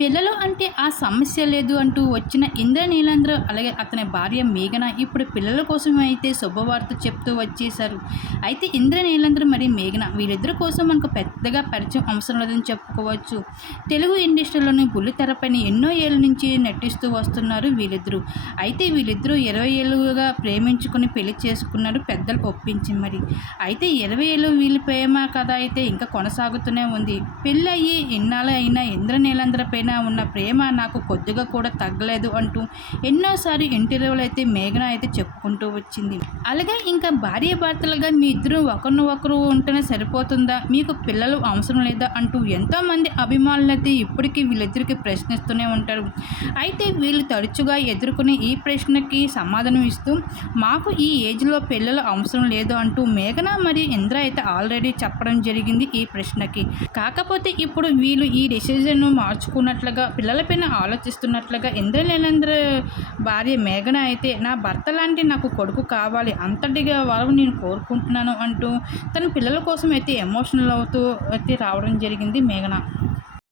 పిల్లలు అంటే ఆ సమస్య లేదు అంటూ వచ్చిన ఇంద్ర నీలేంద్ర అలాగే అతని భార్య మేఘన ఇప్పుడు పిల్లల కోసం అయితే శుభవార్త చెప్తూ వచ్చేశారు. అయితే ఇంద్ర నీలేంద్ర మరి మేఘన వీళ్ళిద్దరి కోసం మనకు పెద్దగా పరిచయం అవసరం లేదని చెప్పుకోవచ్చు. తెలుగు ఇండస్ట్రీలోని బుల్లి తెరపైన ఎన్నో ఏళ్ళ నుంచి నటిస్తూ వస్తున్నారు వీళ్ళిద్దరూ. అయితే వీళ్ళిద్దరూ ఇరవై ఏళ్ళుగా ప్రేమించుకుని పెళ్ళి చేసుకున్నారు పెద్దలు ఒప్పించి మరి. అయితే ఇరవై ఏళ్ళు వీళ్ళ ప్రేమ కథ అయితే ఇంకా కొనసాగుతూనే ఉంది. పెళ్ళి అయ్యి ఇన్నాళ్ళు అయినా ఇంద్ర నీలేంద్ర పైన ఉన్న ప్రేమ నాకు కొద్దిగా కూడా తగ్గలేదు అంటూ ఎన్నోసారి ఇంటర్వ్యూలు అయితే మేఘన అయితే చెప్పుకుంటూ వచ్చింది. అలాగే ఇంకా భార్య భర్తలుగా మీ ఇద్దరు ఒకరిని ఒకరు ఉంటేనే సరిపోతుందా? మీకు పిల్లలు అవసరం లేదా? అంటూ ఎంతోమంది అభిమానులు అయితే ఇప్పటికీ వీళ్ళిద్దరికి ప్రశ్నిస్తూనే ఉంటారు. అయితే వీళ్ళు తరచుగా ఎదుర్కొనే ఈ ప్రశ్నకి సమాధానం ఇస్తూ మాకు ఈ ఏజ్లో పిల్లలు అవసరం లేదు అంటూ మేఘన మరియు ఇంద్ర అయితే ఆల్రెడీ చెప్పడం జరిగింది ఈ ప్రశ్నకి. కాకపోతే ఇప్పుడు వీళ్ళు ఈ డెసిజన్ మార్చుకున్నట్లుగా పిల్లలపైన ఆలోచిస్తున్నట్లుగా ఇంద్రనీలేంద్ర భార్య మేఘన అయితే నా భర్త లాంటి నాకు కొడుకు కావాలి అంతటిగా వాళ్ళు నేను కోరుకుంటున్నాను అంటూ తన పిల్లల కోసం అయితే ఎమోషనల్ అవుతూ అయితే రావడం జరిగింది మేఘన.